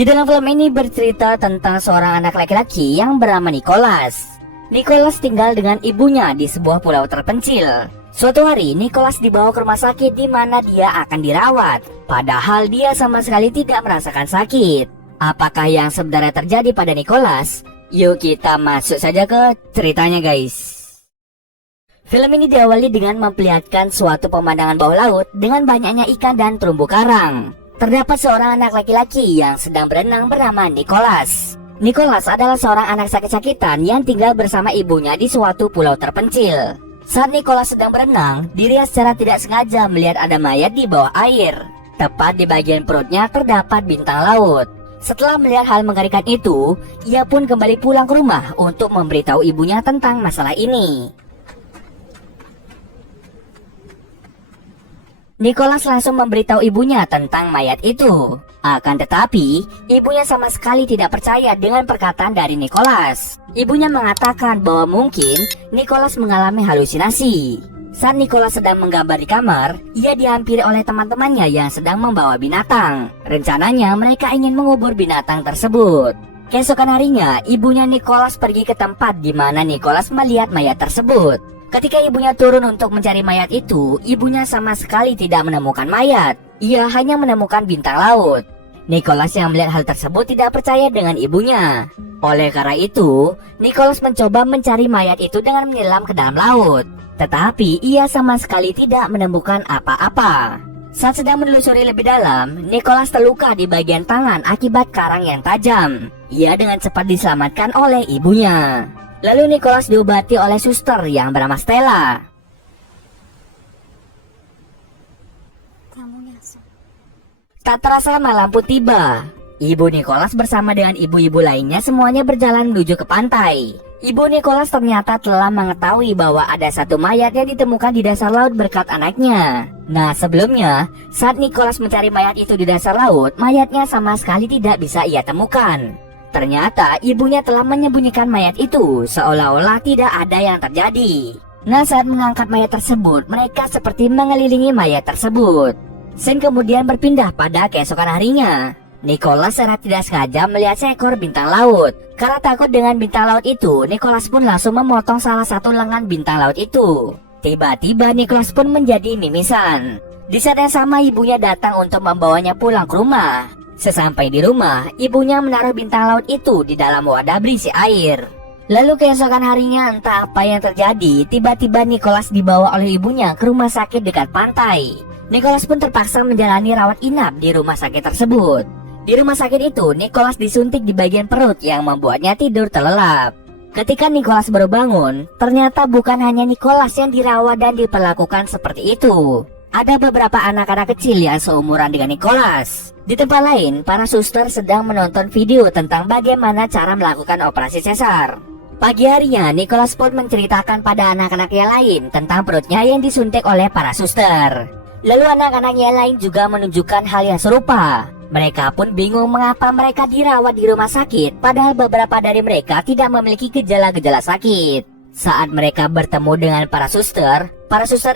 Di dalam film ini bercerita tentang seorang anak laki-laki yang bernama Nicholas. Nicholas tinggal dengan ibunya di sebuah pulau terpencil. Suatu hari, Nicholas dibawa ke rumah sakit di mana dia akan dirawat. Padahal dia sama sekali tidak merasakan sakit. Apakah yang sebenarnya terjadi pada Nicholas? Yuk kita masuk saja ke ceritanya guys. Film ini diawali dengan memperlihatkan suatu pemandangan bawah laut dengan banyaknya ikan dan terumbu karang. Terdapat seorang anak laki-laki yang sedang berenang bernama Nicholas. Nicholas adalah seorang anak sakit-sakitan yang tinggal bersama ibunya di suatu pulau terpencil. Saat Nicholas sedang berenang, dirinya secara tidak sengaja melihat ada mayat di bawah air. Tepat di bagian perutnya terdapat bintang laut. Setelah melihat hal mengerikan itu, ia pun kembali pulang ke rumah untuk memberitahu ibunya tentang masalah ini. Nicholas langsung memberitahu ibunya tentang mayat itu. Akan tetapi, ibunya sama sekali tidak percaya dengan perkataan dari Nicholas. Ibunya mengatakan bahwa mungkin Nicholas mengalami halusinasi. Saat Nicholas sedang menggambar di kamar, ia dihampiri oleh teman-temannya yang sedang membawa binatang. Rencananya mereka ingin mengubur binatang tersebut. Keesokan harinya, ibunya Nicholas pergi ke tempat di mana Nicholas melihat mayat tersebut. Ketika ibunya turun untuk mencari mayat itu, ibunya sama sekali tidak menemukan mayat. Ia hanya menemukan bintang laut. Nicholas yang melihat hal tersebut tidak percaya dengan ibunya. Oleh karena itu, Nicholas mencoba mencari mayat itu dengan menyelam ke dalam laut. Tetapi ia sama sekali tidak menemukan apa-apa. Saat sedang menelusuri lebih dalam, Nicholas terluka di bagian tangan akibat karang yang tajam. Ia dengan cepat diselamatkan oleh ibunya. Lalu Nicholas diobati oleh suster yang bernama Stella. Tak terasa malam pun tiba. Ibu Nicholas bersama dengan ibu-ibu lainnya semuanya berjalan menuju ke pantai. Ibu Nicholas ternyata telah mengetahui bahwa ada satu mayat yang ditemukan di dasar laut berkat anaknya. Nah sebelumnya, saat Nicholas mencari mayat itu di dasar laut, mayatnya sama sekali tidak bisa ia temukan. Ternyata ibunya telah menyembunyikan mayat itu seolah-olah tidak ada yang terjadi. Nah saat mengangkat mayat tersebut, mereka seperti mengelilingi mayat tersebut. Scene kemudian berpindah pada keesokan harinya. Nicholas secara tidak sengaja melihat seekor bintang laut. Karena takut dengan bintang laut itu, Nicholas pun langsung memotong salah satu lengan bintang laut itu. Tiba-tiba Nicholas pun menjadi mimisan. Di saat yang sama ibunya datang untuk membawanya pulang ke rumah. Sesampai di rumah, ibunya menaruh bintang laut itu di dalam wadah berisi air. Lalu keesokan harinya entah apa yang terjadi, tiba-tiba Nicholas dibawa oleh ibunya ke rumah sakit dekat pantai. Nicholas pun terpaksa menjalani rawat inap di rumah sakit tersebut. Di rumah sakit itu, Nicholas disuntik di bagian perut yang membuatnya tidur terlelap. Ketika Nicholas baru bangun, ternyata bukan hanya Nicholas yang dirawat dan diperlakukan seperti itu. Ada beberapa anak-anak kecil yang seumuran dengan Nicholas. Di tempat lain, para suster sedang menonton video tentang bagaimana cara melakukan operasi sesar. Pagi harinya, Nicholas pun menceritakan pada anak-anak yang lain tentang perutnya yang disuntik oleh para suster. Lalu anak-anak yang lain juga menunjukkan hal yang serupa. Mereka pun bingung mengapa mereka dirawat di rumah sakit, padahal beberapa dari mereka tidak memiliki gejala-gejala sakit. Saat mereka bertemu dengan para suster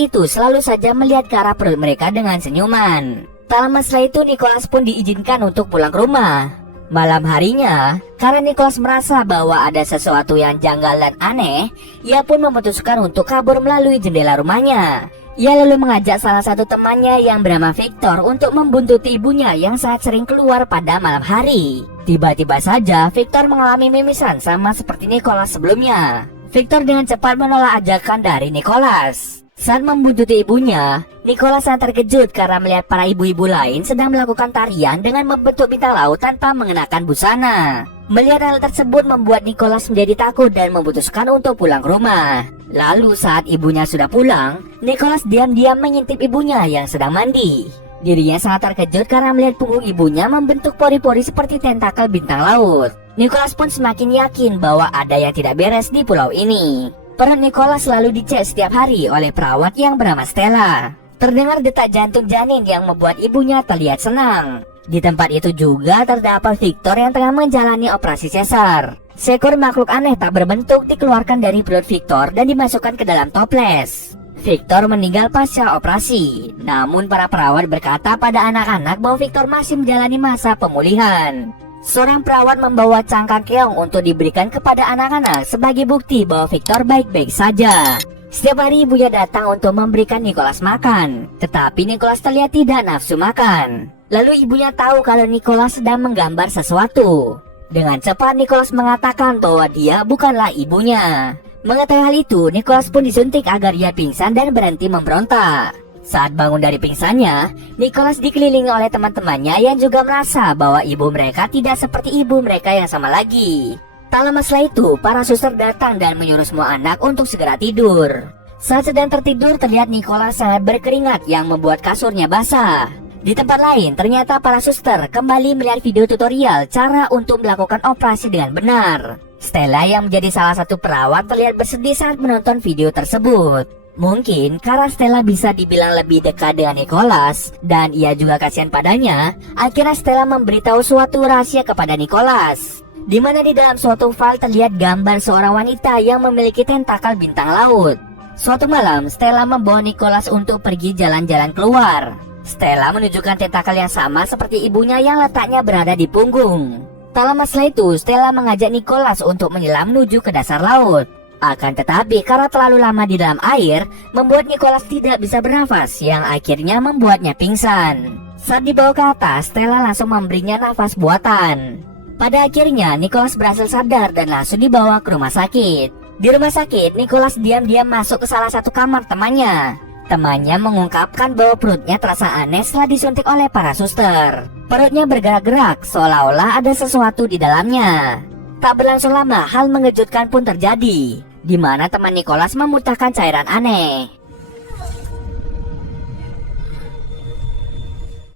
itu selalu saja melihat ke arah perut mereka dengan senyuman. Tak lama setelah itu Nicholas pun diizinkan untuk pulang ke rumah. Malam harinya, karena Nicholas merasa bahwa ada sesuatu yang janggal dan aneh, ia pun memutuskan untuk kabur melalui jendela rumahnya. Ia lalu mengajak salah satu temannya yang bernama Victor untuk membuntuti ibunya yang sangat sering keluar pada malam hari. Tiba-tiba saja Victor mengalami mimisan sama seperti Nicholas sebelumnya. Victor dengan cepat menolak ajakan dari Nicholas. Saat membuntuti ibunya, Nicholas sangat terkejut karena melihat para ibu-ibu lain sedang melakukan tarian dengan membentuk bintang laut tanpa mengenakan busana. Melihat hal tersebut membuat Nicholas menjadi takut dan memutuskan untuk pulang ke rumah. Lalu saat ibunya sudah pulang, Nicholas diam-diam mengintip ibunya yang sedang mandi. Dirinya sangat terkejut karena melihat punggung ibunya membentuk pori-pori seperti tentakel bintang laut. Nicholas pun semakin yakin bahwa ada yang tidak beres di pulau ini. Perut Nicholas selalu dicek setiap hari oleh perawat yang bernama Stella. Terdengar detak jantung janin yang membuat ibunya terlihat senang. Di tempat itu juga terdapat Victor yang tengah menjalani operasi sesar. Seekor makhluk aneh tak berbentuk dikeluarkan dari perut Victor dan dimasukkan ke dalam toples. Victor meninggal pasca operasi. Namun para perawat berkata pada anak-anak bahwa Victor masih menjalani masa pemulihan. Seorang perawat membawa cangkang keong untuk diberikan kepada anak-anak sebagai bukti bahwa Victor baik-baik saja. Setiap hari ibunya datang untuk memberikan Nicholas makan, tetapi Nicholas terlihat tidak nafsu makan. Lalu ibunya tahu kalau Nicholas sedang menggambar sesuatu. Dengan cepat Nicholas mengatakan bahwa dia bukanlah ibunya. Mengetahui hal itu, Nicholas pun disuntik agar ia pingsan dan berhenti memberontak. Saat bangun dari pingsannya, Nicholas dikelilingi oleh teman-temannya yang juga merasa bahwa ibu mereka tidak seperti ibu mereka yang sama lagi. Tak lama setelah itu, para suster datang dan menyuruh semua anak untuk segera tidur. Saat sedang tertidur, terlihat Nicholas sangat berkeringat yang membuat kasurnya basah. Di tempat lain, ternyata para suster kembali melihat video tutorial cara untuk melakukan operasi dengan benar. Stella yang menjadi salah satu perawat terlihat bersedih saat menonton video tersebut. Mungkin karena Stella bisa dibilang lebih dekat dengan Nicholas dan ia juga kasihan padanya, akhirnya Stella memberitahu suatu rahasia kepada Nicholas, di mana di dalam suatu file terlihat gambar seorang wanita yang memiliki tentakel bintang laut. Suatu malam, Stella membawa Nicholas untuk pergi jalan-jalan keluar. Stella menunjukkan tentakel yang sama seperti ibunya yang letaknya berada di punggung. Tak lama setelah itu, Stella mengajak Nicholas untuk menyelam menuju ke dasar laut. Akan tetapi karena terlalu lama di dalam air, membuat Nicholas tidak bisa bernafas yang akhirnya membuatnya pingsan. Saat dibawa ke atas, Stella langsung memberinya nafas buatan. Pada akhirnya, Nicholas berhasil sadar dan langsung dibawa ke rumah sakit. Di rumah sakit, Nicholas diam-diam masuk ke salah satu kamar temannya. Temannya mengungkapkan bahwa perutnya terasa aneh setelah disuntik oleh para suster. Perutnya bergerak-gerak seolah-olah ada sesuatu di dalamnya. Tak berlangsung lama, hal mengejutkan pun terjadi, di mana teman Nicholas memuntahkan cairan aneh.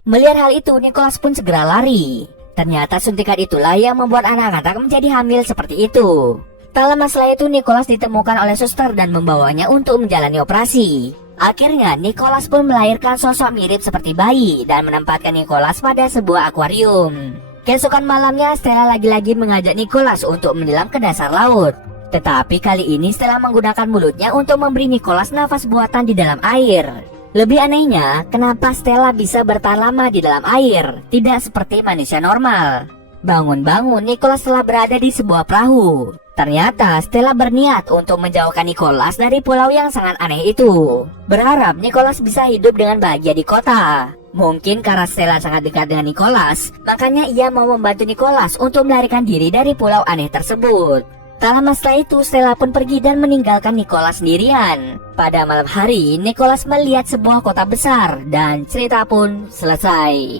Melihat hal itu, Nicholas pun segera lari. Ternyata suntikan itulah yang membuat anak-anak menjadi hamil seperti itu. Tak lama setelah itu, Nicholas ditemukan oleh suster dan membawanya untuk menjalani operasi. Akhirnya, Nicholas pun melahirkan sosok mirip seperti bayi dan menempatkan Nicholas pada sebuah akuarium. Keesokan malamnya, Stella lagi-lagi mengajak Nicholas untuk menyelam ke dasar laut. Tetapi kali ini Stella menggunakan mulutnya untuk memberi Nicholas nafas buatan di dalam air. Lebih anehnya, kenapa Stella bisa bertahan lama di dalam air, tidak seperti manusia normal. Bangun-bangun, Nicholas telah berada di sebuah perahu. Ternyata Stella berniat untuk menjauhkan Nicholas dari pulau yang sangat aneh itu, berharap Nicholas bisa hidup dengan bahagia di kota. Mungkin karena Stella sangat dekat dengan Nicholas, makanya ia mau membantu Nicholas untuk melarikan diri dari pulau aneh tersebut. Tak lama setelah itu, Stella pun pergi dan meninggalkan Nicholas sendirian. Pada malam hari, Nicholas melihat sebuah kota besar dan cerita pun selesai.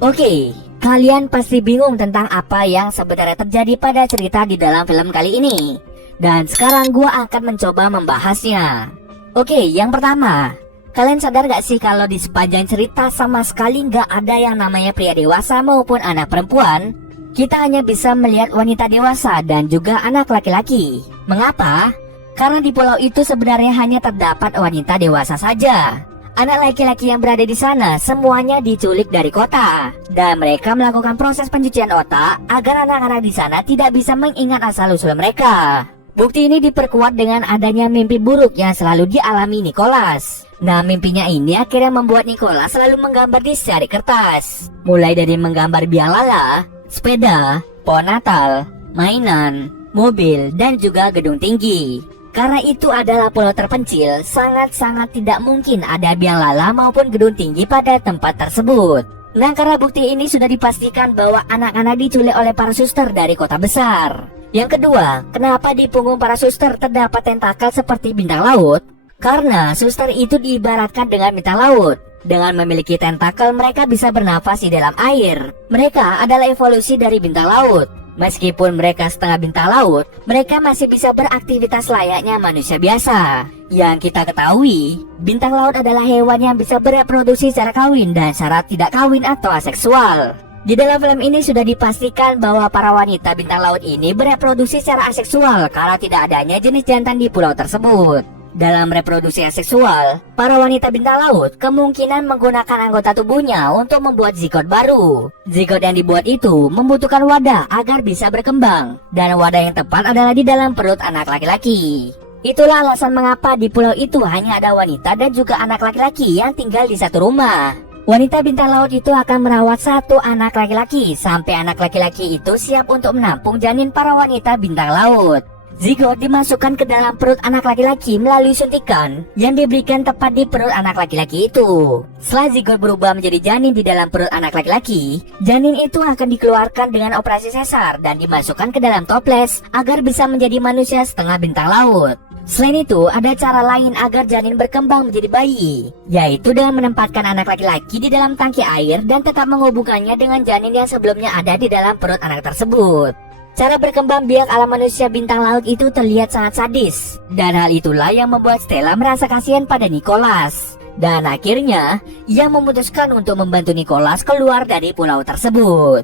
Oke, kalian pasti bingung tentang apa yang sebenarnya terjadi pada cerita di dalam film kali ini. Dan sekarang gua akan mencoba membahasnya. Oke, yang pertama, kalian sadar gak sih kalau di sepanjang cerita sama sekali gak ada yang namanya pria dewasa maupun anak perempuan? Kita hanya bisa melihat wanita dewasa dan juga anak laki-laki. Mengapa? Karena di pulau itu sebenarnya hanya terdapat wanita dewasa saja. Anak laki-laki yang berada di sana semuanya diculik dari kota, dan mereka melakukan proses pencucian otak agar anak-anak di sana tidak bisa mengingat asal-usul mereka. Bukti ini diperkuat dengan adanya mimpi buruk yang selalu dialami Nicholas. Nah, mimpinya ini akhirnya membuat Nicholas selalu menggambar di secari kertas. Mulai dari menggambar bialala, sepeda, pohon Natal, mainan, mobil, dan juga gedung tinggi. Karena itu adalah pulau terpencil, sangat-sangat tidak mungkin ada biang lala maupun gedung tinggi pada tempat tersebut. Nah, karena bukti ini sudah dipastikan bahwa anak-anak diculik oleh para suster dari kota besar. Yang kedua, kenapa di punggung para suster terdapat tentakel seperti bintang laut? Karena suster itu diibaratkan dengan bintang laut. Dengan memiliki tentakel, mereka bisa bernafas di dalam air. Mereka adalah evolusi dari bintang laut. Meskipun mereka setengah bintang laut, mereka masih bisa beraktivitas layaknya manusia biasa. Yang kita ketahui, bintang laut adalah hewan yang bisa bereproduksi secara kawin dan syarat tidak kawin atau aseksual. Di dalam film ini sudah dipastikan bahwa para wanita bintang laut ini bereproduksi secara aseksual karena tidak adanya jenis jantan di pulau tersebut. Dalam reproduksi aseksual, para wanita bintang laut kemungkinan menggunakan anggota tubuhnya untuk membuat zigot baru. Zigot yang dibuat itu membutuhkan wadah agar bisa berkembang, dan wadah yang tepat adalah di dalam perut anak laki-laki. Itulah alasan mengapa di pulau itu hanya ada wanita dan juga anak laki-laki yang tinggal di satu rumah. Wanita bintang laut itu akan merawat satu anak laki-laki sampai anak laki-laki itu siap untuk menampung janin para wanita bintang laut. Zigot dimasukkan ke dalam perut anak laki-laki melalui suntikan yang diberikan tepat di perut anak laki-laki itu. Setelah zigot berubah menjadi janin di dalam perut anak laki-laki, janin itu akan dikeluarkan dengan operasi sesar dan dimasukkan ke dalam toples agar bisa menjadi manusia setengah bintang laut. Selain itu, ada cara lain agar janin berkembang menjadi bayi, yaitu dengan menempatkan anak laki-laki di dalam tangki air dan tetap menghubungkannya dengan janin yang sebelumnya ada di dalam perut anak tersebut. Cara berkembang biak ala manusia bintang laut itu terlihat sangat sadis, dan hal itulah yang membuat Stella merasa kasihan pada Nicholas. Dan akhirnya, ia memutuskan untuk membantu Nicholas keluar dari pulau tersebut.